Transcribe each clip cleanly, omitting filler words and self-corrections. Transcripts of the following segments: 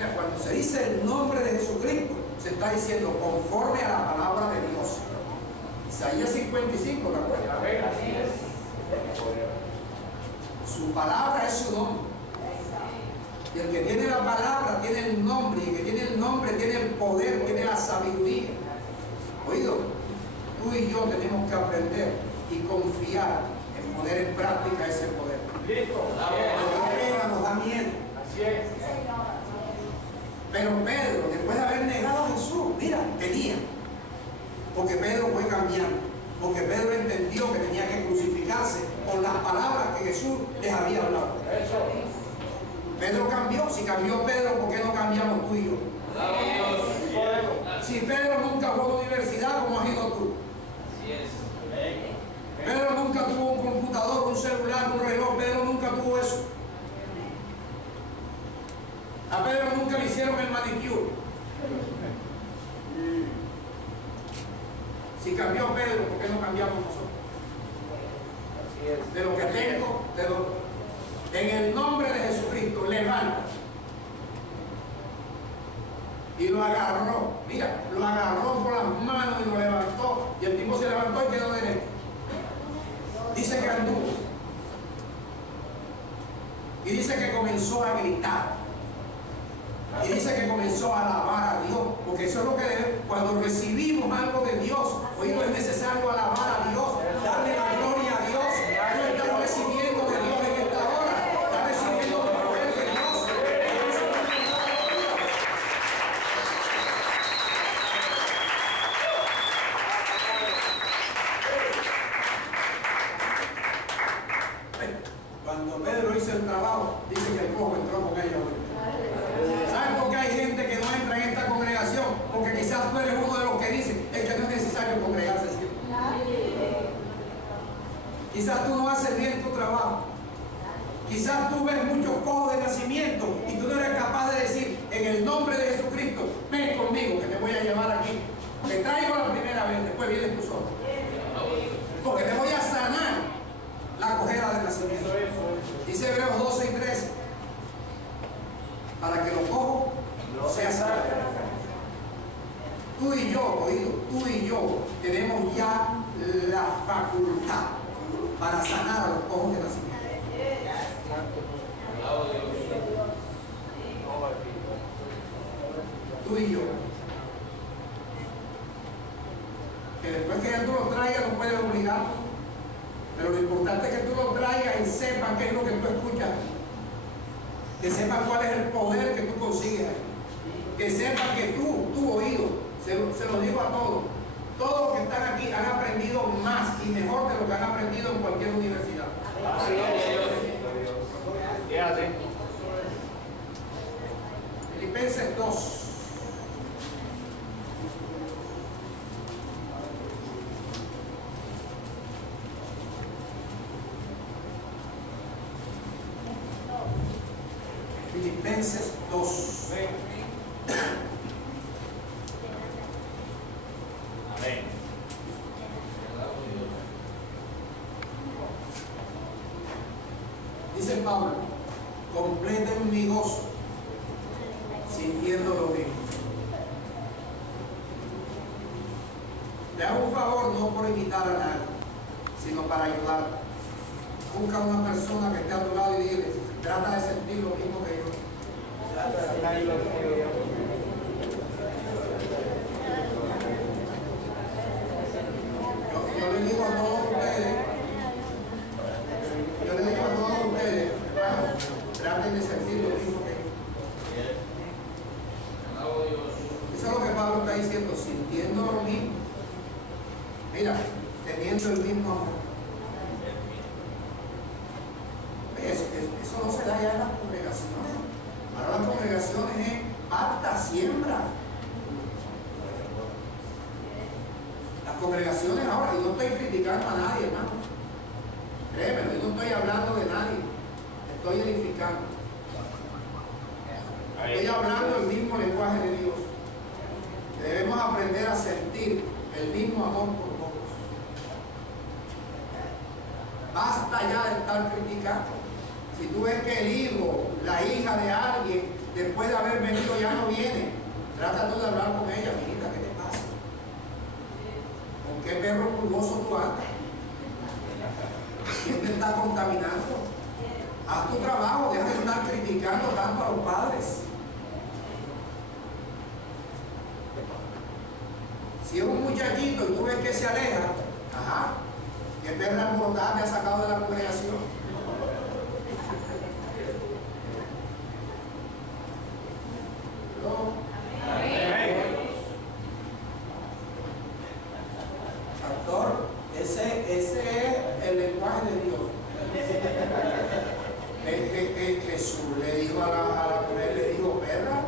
sea, cuando se dice el nombre de Jesucristo, se está diciendo conforme a la palabra de Dios. Isaías 55, ¿te acuerdas? Así es. Su palabra es su nombre. Y el que tiene la palabra tiene el nombre. Y el que tiene el nombre tiene el poder, tiene la sabiduría. Oído, tú y yo tenemos que aprender y confiar en poner en práctica ese poder. Listo. Nos da miedo. Así es. Pero Pedro, después de haber negado a Jesús, mira, tenía. Porque Pedro fue cambiando. Porque Pedro entendió que tenía que crucificarse por las palabras que Jesús les había hablado. Eso. Pedro cambió. Si cambió Pedro, ¿por qué no cambiamos tú y yo? Si Pedro nunca fue a la universidad, ¿cómo has ido tú? Así es. Pedro nunca tuvo un computador, un celular, un reloj. Pedro nunca tuvo eso. A Pedro nunca le hicieron el manicure. Si cambió Pedro, ¿por qué no cambiamos nosotros? Así es. De lo que tengo, en el nombre de Jesucristo, levanta. Y lo agarró, mira, lo agarró por las manos y lo levantó. Y el tipo se levantó y quedó derecho. Dice que anduvo. Y dice que comenzó a gritar. Y dice que comenzó a alabar a Dios. Porque eso es lo que debe, cuando recibimos algo de Dios, hoy no es necesario alabar a Dios, darle la gloria a Dios. Tú estás recibiendo de Dios en esta hora. Estás recibiendo el poder de Dios. Cuando Pedro hizo el trabajo, dice que el cojo entró con ellos. ¿Saben por qué hay gente que no entra en esta congregación? Porque quizás tú eres uno de los que dicen es que no es necesario congregarse siempre. Quizás tú no haces bien tu trabajo. Quizás tú ves muchos cojos de nacimiento y tú no eres capaz de decir en el nombre de Jesucristo, ven conmigo que te voy a llevar aquí. Te traigo la primera vez, después vienes tú solo. Porque te voy a sanar la cojera del nacimiento. Dice Hebreos 12 y 13. Para que lo cojo sea sano. Tú y yo, oído, tú y yo tenemos ya la facultad para sanar a los cojos de nacimiento. Tú y yo. Que después que ya tú lo traigas no puedes obligar. Pero lo importante es que tú lo traigas y sepas qué es lo que tú escuchas. Que sepas cuál es el poder que tú consigues ahí. Que sepas que tu oído, se lo digo a todos, todos los que están aquí han aprendido más y mejor de lo que han aprendido en cualquier universidad. Así es. Fíjate. Filipenses 2. Filipenses 2. Amén. Dice Pablo, completen mi gozo sintiendo lo mismo. Te hago un favor no por imitar a nadie, sino para ayudar. Busca a una persona que esté a tu lado y dile, trata de sentir lo mismo que yo. Yo le digo a todos ustedes, hermanos, traten de sentir lo mismo que yo. Eso es lo que Pablo está diciendo, sintiendo lo mismo. Mira, teniendo el mismo amor. Eso no se da ya en las congregaciones. Ahora las congregaciones es harta siembra. Las congregaciones ahora, y no estoy criticando a nadie, hermano. Créemelo, yo no estoy hablando de nadie. Estoy edificando. Estoy hablando el mismo lenguaje de Dios. Debemos aprender a sentir el mismo amor por todos. Basta ya de estar criticando. Si tú ves que el hijo, la hija de alguien, después de haber venido ya no viene, trata tú de hablar con ella, mijita, ¿qué te pasa? ¿Con qué perro pulgoso tú andas? ¿Quién te está contaminando? Haz tu trabajo, deja de estar criticando tanto a los padres. Si es un muchachito y tú ves que se aleja, ajá, ¿qué perra alborotada te ha sacado de la congregación? Pastor, ese es el lenguaje de Dios. Jesús le dijo a la mujer, le dijo, perra,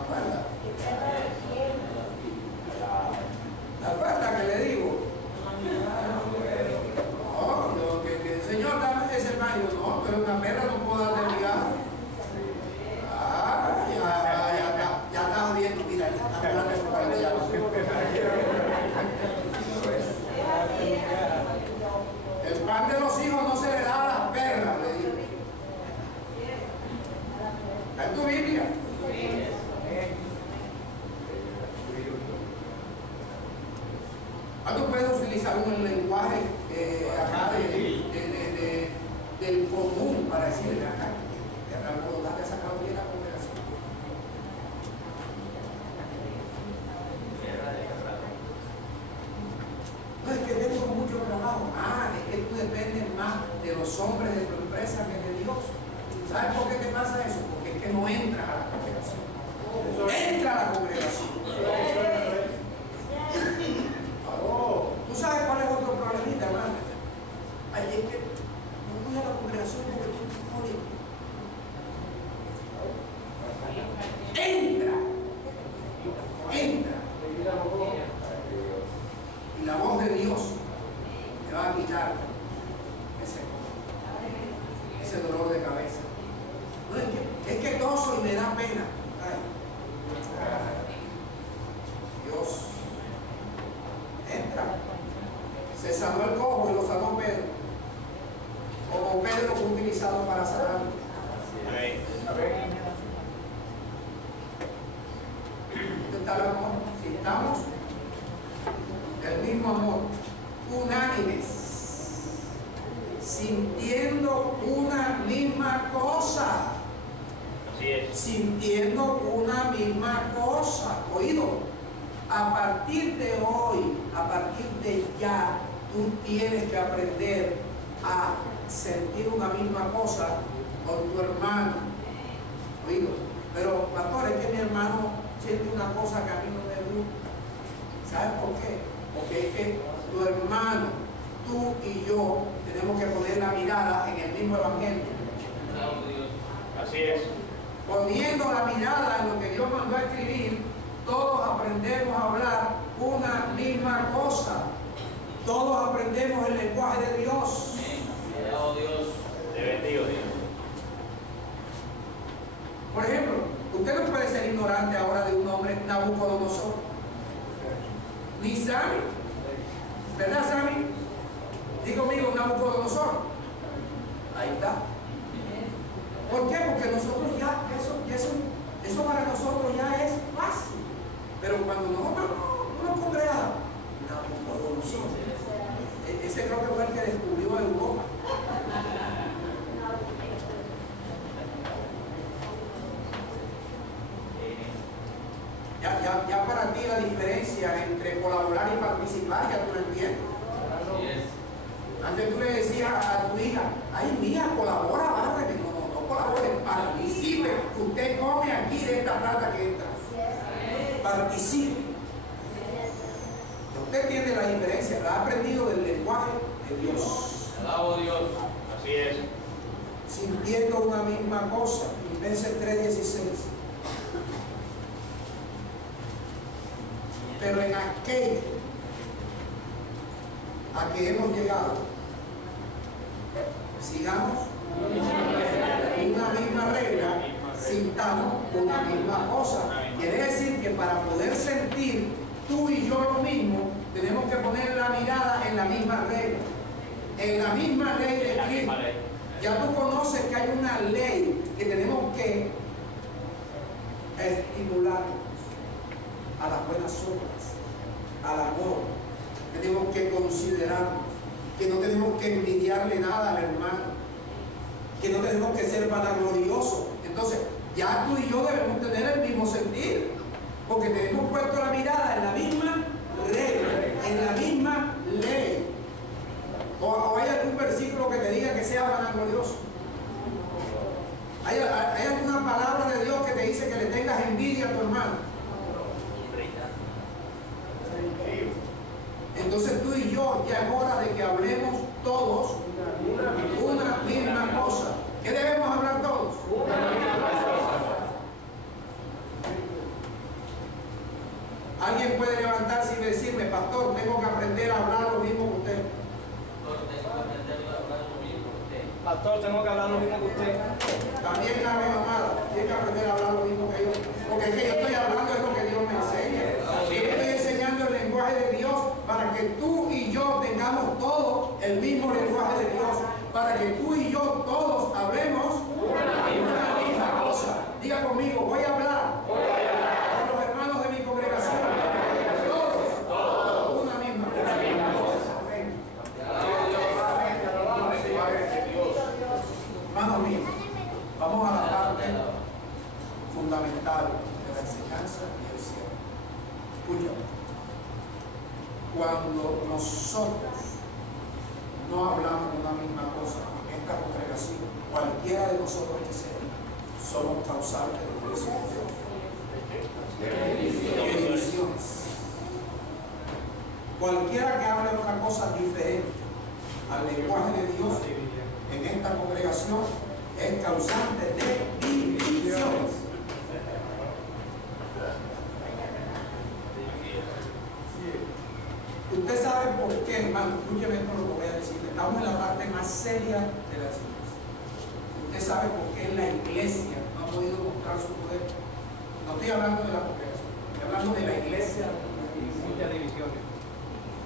¿acuerdas? ¿Acuerdas que le digo? No, que el Señor dame ese baño, no, pero una perra no puedo darle ligado. Ya estás viendo, mira, ya está hablando con ella. El pan de los hijos no se le da a las perras, le digo. ¿Está en tu Biblia? ¿Cuándo puedes utilizar un lenguaje acá del común para decirle acá que la voluntad te ha sacado bien la congregación? No, es que tengo mucho trabajo. Es que tú dependes más de los hombres de tu empresa que de Dios. ¿Sabes por qué te pasa eso? Porque es que no entras a la congregación. Entra a la congregación. ¿Tú sabes cuál es otro problemita, hermano? Ay, es que no voy a la congregación porque estoy jodido. Entra. Y la voz de Dios te va a quitar ese dolor de cabeza. No, es que toso y me da pena. Ay. Dios. Entra. Se sanó el cojo y lo sanó Pedro. Como Pedro fue utilizado para sanarlo. ¿Dónde está el amor? Si estamos del mismo amor, unánimes, sintiendo una misma cosa. Así es. Sintiendo una misma cosa. Oído. A partir de hoy, a partir de ya, tú tienes que aprender a sentir una misma cosa con tu hermano. Oído. Pero, pastor, es que mi hermano siente una cosa que a mí no me gusta. ¿Sabes por qué? Porque es que tu hermano, tú y yo, tenemos que poner la mirada en el mismo evangelio. Así es. Poniendo la mirada en lo que Dios mandó a escribir, todos aprendemos a hablar una misma cosa. Todos aprendemos el lenguaje de Dios. Dios. Te bendigo, Dios. Por ejemplo, usted no puede ser ignorante ahora de un hombre, Nabucodonosor. Ni Sammy. ¿Verdad, Sammy? Digo conmigo, Nabucodonosor. Ahí está. ¿Por qué? Porque nosotros ya, eso para nosotros ya es fácil. Pero cuando nosotros no nos congregamos, Nabucodonosor. Ese creo que fue el que descubrió Europa. Ya para ti la diferencia entre colaborar y participar, ya tú lo entiendes. Antes tú le decías a tu hija, ay, mija, colabora, bárreme. No colabore, participe. Usted come aquí de esta plata que entra. Participe. Usted entiende la diferencia, la ha aprendido del lenguaje de Dios. Alabo Dios. Así es. Sintiendo una misma cosa. Filipenses 3:16. Pero en aquello a que hemos llegado, sigamos una misma regla, sintamos una misma cosa. Quiere decir que para poder sentir tú y yo lo mismo, tenemos que poner la mirada en la misma regla, en la misma ley de Cristo. Ya tú conoces que hay una ley que tenemos que estimular a las buenas obras, al amor. Tenemos que considerarnos, que no tenemos que envidiarle nada al hermano, que no tenemos que ser vanagloriosos. Entonces, ya tú y yo debemos tener el mismo sentir, porque tenemos puesto la mirada en la misma regla, en la misma ley. O hay algún versículo que te diga que sea vanaglorioso. ¿Hay alguna palabra de Dios que te dice que le tengas envidia a tu hermano? Entonces tú y yo ya es hora de que hablemos todos una misma cosa. ¿Qué debemos hablar todos? Una misma cosa. Alguien puede levantarse y decirme, pastor, tengo que aprender a hablar lo mismo que usted. Pastor, tengo que hablar lo mismo que usted. También la mamá tiene que aprender a hablar lo mismo que yo. Porque es que yo estoy hablando de lo que Dios me enseña. Yo estoy enseñando el lenguaje de Dios para que tú y yo tengamos todos el mismo lenguaje de Dios. Para que tú y yo todos hablemos una misma cosa. Diga conmigo, voy a hablar con los hermanos de mi congregación. Todos una misma cosa. Hermanos míos, vamos a la parte fundamental de la enseñanza y el cielo. Escúchame. Cuando nosotros no hablamos una misma cosa en esta congregación, cualquiera de nosotros que sea, somos causantes de divisiones. Cualquiera que hable otra cosa diferente al lenguaje de Dios en esta congregación es causante de divisiones. Usted sabe por qué, hermano, escúcheme esto lo que voy a decir. Estamos en la parte más seria de la iglesia. Usted sabe por qué la iglesia no ha podido mostrar su poder. No estoy hablando de la congregación, estoy hablando de la iglesia. Muchas divisiones.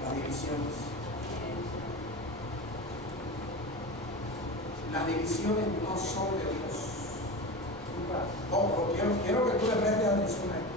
Las divisiones. Las divisiones no son de Dios. Ojo, quiero que tú le prestes atención a esto.